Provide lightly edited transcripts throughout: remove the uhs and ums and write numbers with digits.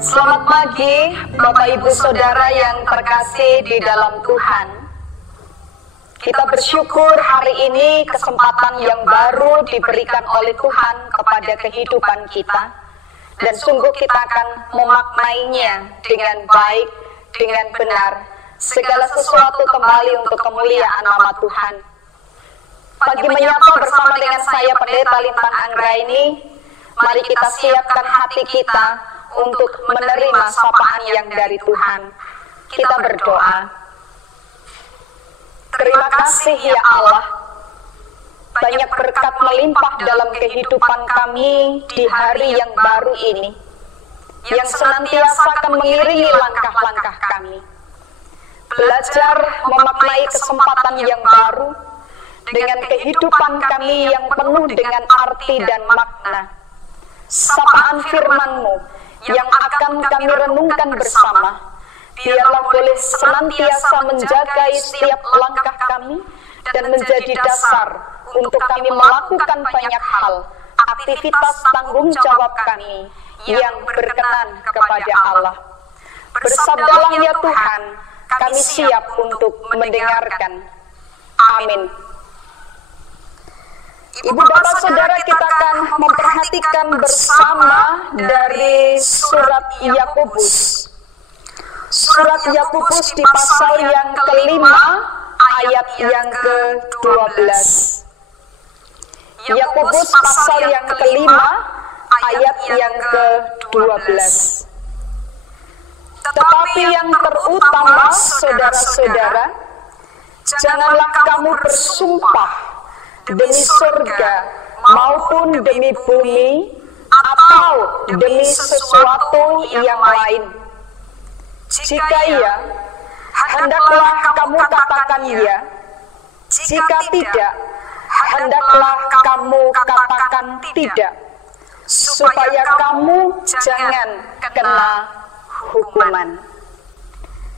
Selamat pagi, Bapak Ibu Saudara yang terkasih di dalam Tuhan. Kita bersyukur hari ini kesempatan yang baru diberikan oleh Tuhan kepada kehidupan kita. Dan sungguh kita akan memaknainya dengan baik, dengan benar. Segala sesuatu kembali untuk kemuliaan nama Tuhan. Pagi menyapa bersama dengan saya Pendeta Lintang Anggraini. Mari kita siapkan hati kita untuk menerima sapaan yang dari Tuhan. Kita berdoa. Terima kasih ya Allah. Banyak berkat melimpah dalam kehidupan kami di hari yang baru ini, yang senantiasa akan mengiringi langkah-langkah kami. Belajar memaknai kesempatan yang baru dengan kehidupan kami yang penuh dengan arti dan makna. Sapaan firman-Mu yang akan kami renungkan bersama, biarlah boleh senantiasa menjaga setiap langkah kami dan menjadi dasar untuk kami melakukan banyak hal, aktivitas tanggung jawab kami yang berkenan kepada Allah. Bersabdalah ya Tuhan, kami siap untuk mendengarkan. Amin. Ibu Bapak Saudara, kita akan memperhatikan bersama dari surat Yakobus. Surat Yakobus di pasal yang kelima, ayat yang ke-12. Yakobus pasal yang kelima, ayat yang ke-12. Tetapi yang terutama, saudara-saudara, janganlah kamu bersumpah demi surga maupun demi bumi atau demi sesuatu yang lain. Jika iya, hendaklah kamu katakan ya. Jika tidak, hendaklah kamu katakan tidak, supaya kamu jangan kena hukuman.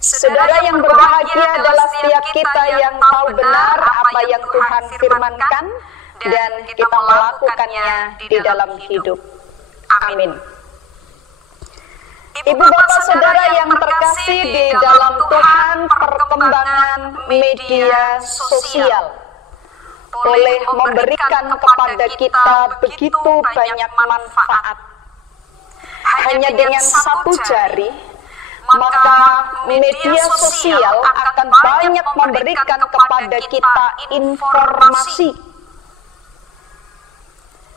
Saudara yang berbahagia adalah setiap kita yang tahu benar apa yang Tuhan firmankan dan kita melakukannya di dalam hidup. Amin. Ibu Bapak Saudara yang terkasih di dalam Tuhan, perkembangan media sosial boleh memberikan kepada kita begitu banyak manfaat. Hanya dengan satu jari, maka media sosial akan banyak memberikan kepada kita informasi.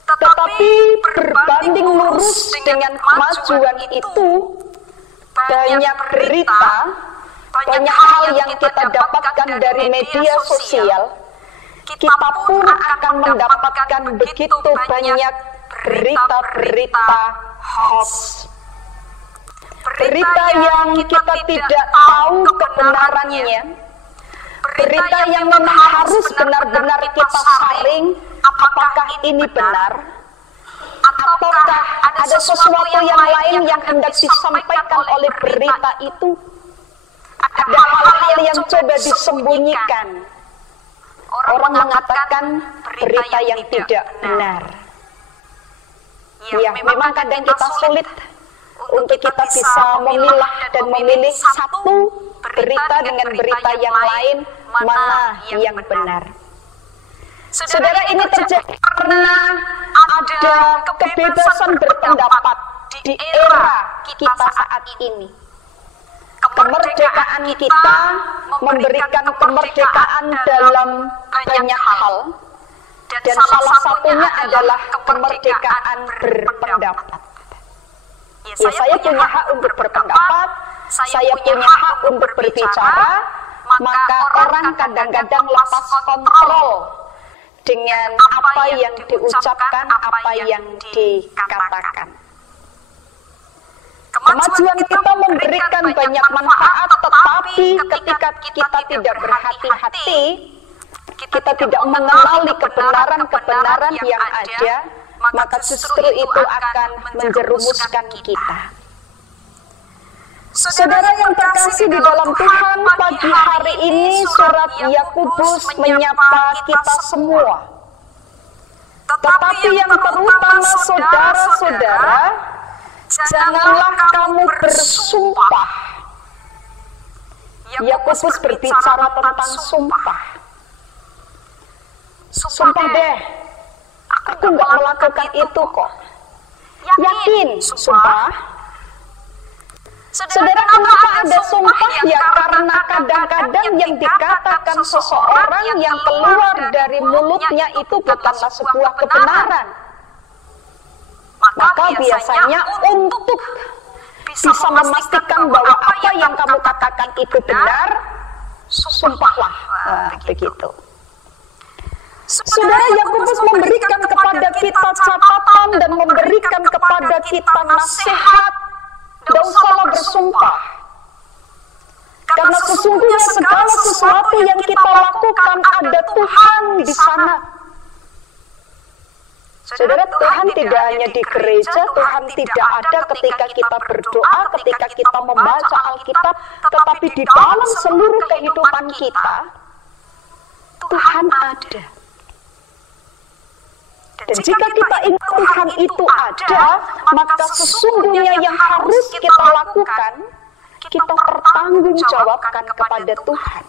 Tetapi berbanding lurus dengan kemajuan itu, banyak berita, banyak hal yang kita dapatkan dari media sosial, kita pun akan mendapatkan begitu banyak berita-berita hoax. Berita yang kita tidak tahu kebenarannya, berita yang memang harus benar-benar kita saring, apakah ini benar, ataukah ada sesuatu yang lain yang hendak disampaikan oleh berita itu. Ada hal-hal yang coba disembunyikan. Orang mengatakan berita yang tidak benar. Ya, memang kadang kita sulit untuk kita bisa memilah dan memilih satu berita dengan berita yang lain, mana yang benar. Saudara, ini terjadi karena ada kebebasan berpendapat di era kita saat ini. Kemerdekaan kita memberikan kemerdekaan dalam banyak hal, dan salah satunya adalah kemerdekaan berpendapat. Ya, saya punya hak untuk berpendapat, saya punya hak untuk berbicara, maka orang kadang-kadang lepas kontrol dengan apa yang diucapkan, apa yang dikatakan. Kemajuan kita memberikan banyak manfaat, tetapi ketika kita tidak berhati-hati, kita tidak mengenali kebenaran-kebenaran yang ada, maka justru itu akan menjerumuskan kita. Saudara yang terkasih di dalam Tuhan, pagi hari ini surat Yakobus menyapa kita semua. Tetapi yang terutama saudara-saudara, janganlah kamu bersumpah. Yakobus berbicara tentang sumpah. Sumpah deh, aku nggak melakukan itu kok. Yakin, sumpah. Saudara, kenapa ada sumpah? Ya karena kadang-kadang yang dikatakan seseorang yang keluar dari mulutnya itu bukanlah sebuah kebenaran. Maka biasanya untuk bisa memastikan bahwa apa yang kamu katakan itu benar, sumpahlah. Begitu. Saudara, Yakobus memberikan kepada kita catatan dan memberikan kepada kita nasihat. Tidak usahlah bersumpah. Karena sesungguhnya segala sesuatu yang kita lakukan ada Tuhan di sana. Saudara, Tuhan tidak hanya di gereja, Tuhan tidak ada ketika kita berdoa, ketika kita membaca Alkitab, tetapi di dalam seluruh kehidupan kita, Tuhan ada. Dan jika kita ingat Tuhan itu ada, maka sesungguhnya yang harus kita lakukan, kita bertanggungjawabkan kepada Tuhan.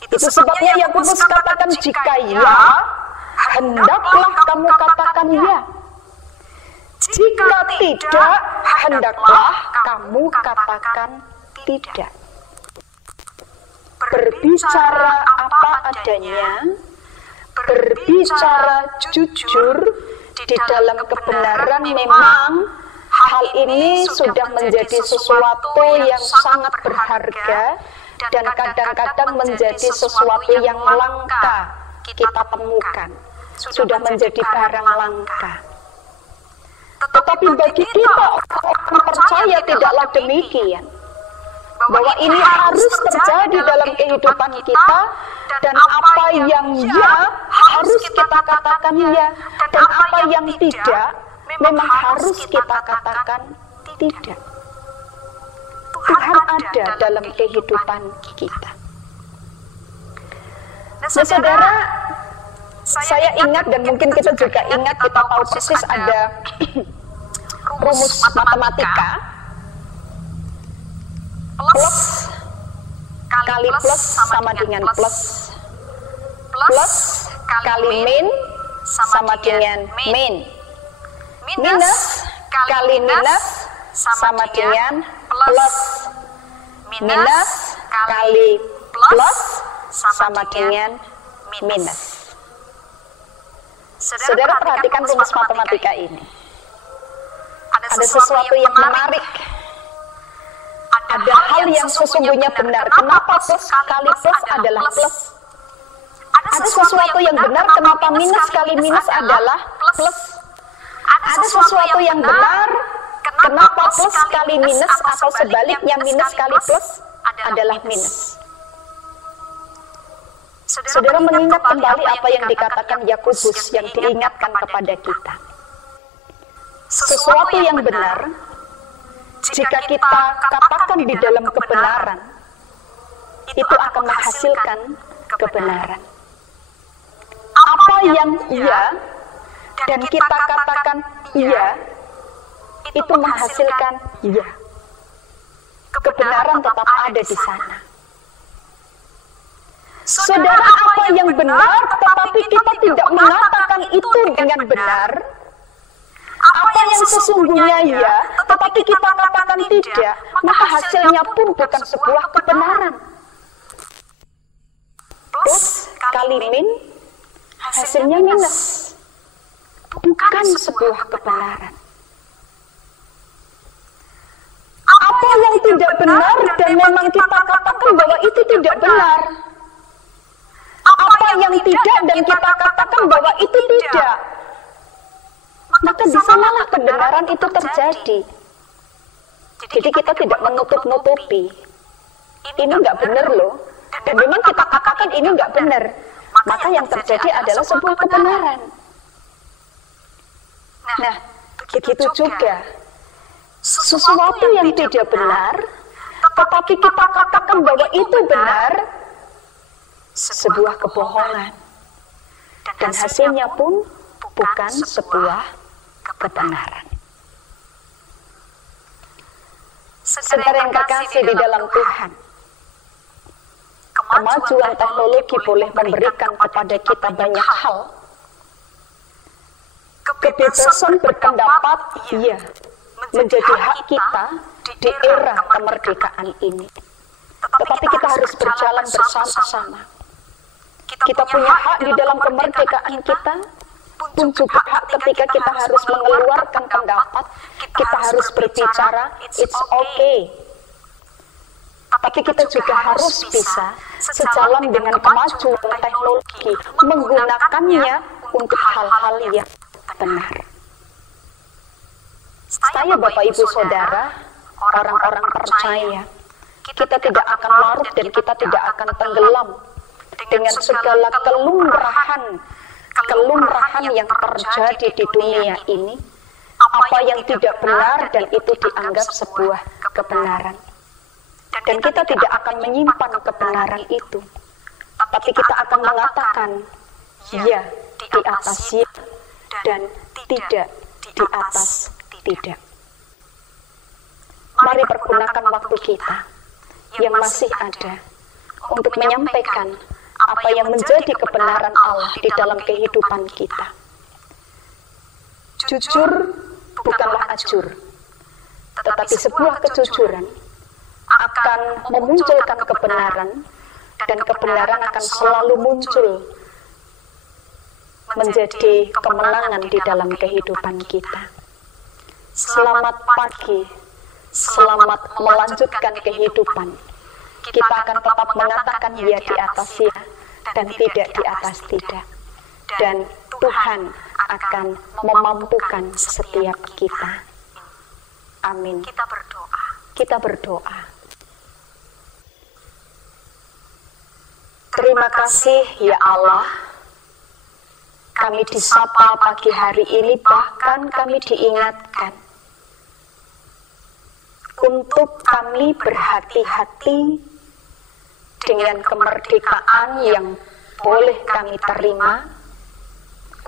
Itu sebabnya Yakobus katakan, jika ya, hendaklah kamu katakan ya. Jika tidak, hendaklah kamu katakan tidak. Berbicara apa adanya, berbicara jujur di dalam kebenaran, memang hal ini sudah menjadi sesuatu yang sangat berharga dan kadang-kadang menjadi sesuatu yang langka kita temukan, sudah menjadi barang langka. Tetapi bagi kita orang percaya tidaklah demikian, bahwa ini harus terjadi dalam kehidupan kita, dan apa yang ya harus kita katakan ya, dan apa yang tidak memang harus kita katakan tidak. Tuhan ada dalam kehidupan kita. Nah, saudara, saya ingat dan mungkin kita juga ingat, kita tahu persis ada rumus matematika. Plus kali plus sama dengan plus. Plus kali min sama dengan min. Minus kali minus sama dengan plus. Minus kali plus sama dengan minus. Saudara, perhatikan rumus matematika ini. Ada sesuatu yang menarik. Ada hal yang sesungguhnya benar. Kenapa plus kali plus adalah plus? Ada sesuatu yang benar. Kenapa minus kali minus adalah plus? Ada sesuatu yang benar. Kenapa plus kali minus atau sebaliknya minus kali plus adalah minus? Saudara mengingat kembali apa yang dikatakan Yakobus, yang diingatkan kepada kita. Sesuatu yang benar, jika kita katakan di dalam kebenaran, itu akan menghasilkan kebenaran. Apa yang iya dan kita katakan iya, itu menghasilkan iya. Kebenaran tetap ada di sana. Saudara, apa yang benar tetapi kita tidak mengatakan itu dengan benar, apa yang sesungguhnya ya tetapi kita katakan tidak, maka hasilnya pun bukan sebuah kebenaran. Plus kali min, hasilnya minus, bukan sebuah kebenaran. Apa yang tidak benar dan memang kita katakan bahwa itu tidak benar, apa yang tidak dan kita katakan bahwa itu tidak, maka di sanalah kebenaran itu terjadi. Jadi kita tidak menutup-nutupi, ini nggak benar loh, dan memang kita katakan ini nggak benar, maka yang terjadi adalah sebuah kebenaran. Nah, begitu juga sesuatu yang tidak benar tetapi kita katakan bahwa itu benar, sebuah kebohongan, dan hasilnya pun bukan sebuah kebenaran. Saudara yang terkasih di dalam Tuhan, kemajuan teknologi boleh memberikan kepada kita banyak hal. Kebebasan berpendapat, iya, menjadi hak kita di era kemerdekaan ini. Tetapi kita harus berjalan bersama-sama. Kita punya hak di dalam kemerdekaan kita, pun juga hak ketika kita harus mengeluarkan pendapat, kita harus berbicara, it's okay. Tapi kita juga harus bisa sejalan dengan kemajuan teknologi, menggunakannya untuk hal-hal yang benar. Saya, Bapak Ibu Saudara, orang-orang percaya, kita tidak akan larut dan kita tidak akan tenggelam dengan segala kelumrahan yang terjadi di dunia ini. Apa yang tidak benar dan itu dianggap sebuah kebenaran. Dan kita tidak akan menyimpan kebenaran itu. Tapi kita akan mengatakan, ya di atas ya, dan tidak di atas tidak. Mari pergunakan waktu kita yang masih ada untuk menyampaikan apa yang menjadi kebenaran Allah di dalam kehidupan kita. Jujur bukanlah ajur, tetapi sebuah kejujuran akan memunculkan kebenaran, dan kebenaran akan selalu muncul menjadi kemenangan di dalam kehidupan kita. Selamat pagi, selamat melanjutkan kehidupan. Kita akan tetap mengatakan ya di atas ya dan tidak di atas tidak. Dan Tuhan akan memampukan setiap kita. Amin. Kita berdoa. Terima kasih ya Allah. Kami disapa pagi hari ini, bahkan kami diingatkan untuk kami berhati-hati dengan kemerdekaan yang boleh kami terima,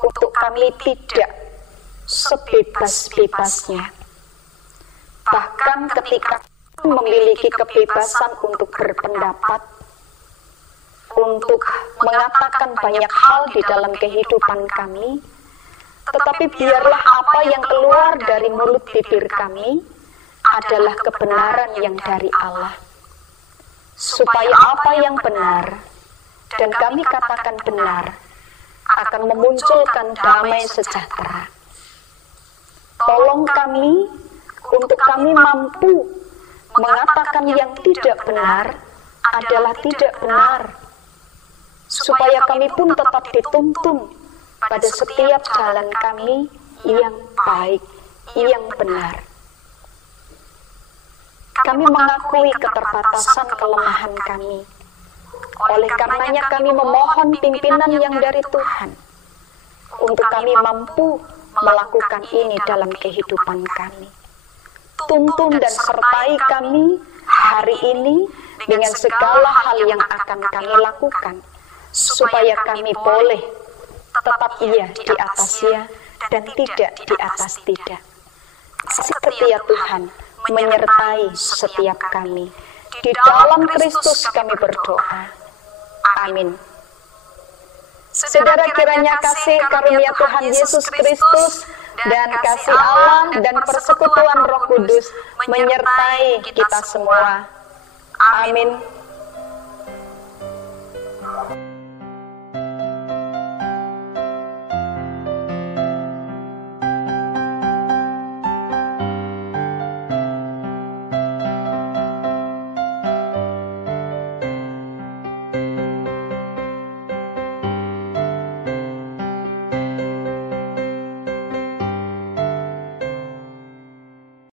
untuk kami tidak sebebas-bebasnya. Bahkan ketika memiliki kebebasan untuk berpendapat, untuk mengatakan banyak hal di dalam kehidupan kami, tetapi biarlah apa yang keluar dari mulut bibir kami adalah kebenaran yang dari Allah. Supaya apa yang benar dan kami katakan benar akan memunculkan damai sejahtera. Tolong kami untuk kami mampu mengatakan yang tidak benar adalah tidak benar, supaya kami pun tetap dituntun pada setiap jalan kami yang baik, yang benar. Kami mengakui keterbatasan kelemahan kami. Oleh karenanya kami memohon pimpinan yang dari Tuhan untuk kami mampu melakukan ini dalam kehidupan kami. Tuntun dan sertai kami hari ini dengan segala hal yang akan kami lakukan, supaya kami boleh tetap iya di atas ya dan tidak di atas tidak. Setia Tuhan menyertai setiap kami. Di dalam Kristus kami berdoa. Amin. Saudara, kiranya kasih karunia Tuhan Yesus Kristus dan kasih Allah dan persekutuan Roh Kudus menyertai kita semua. Amin.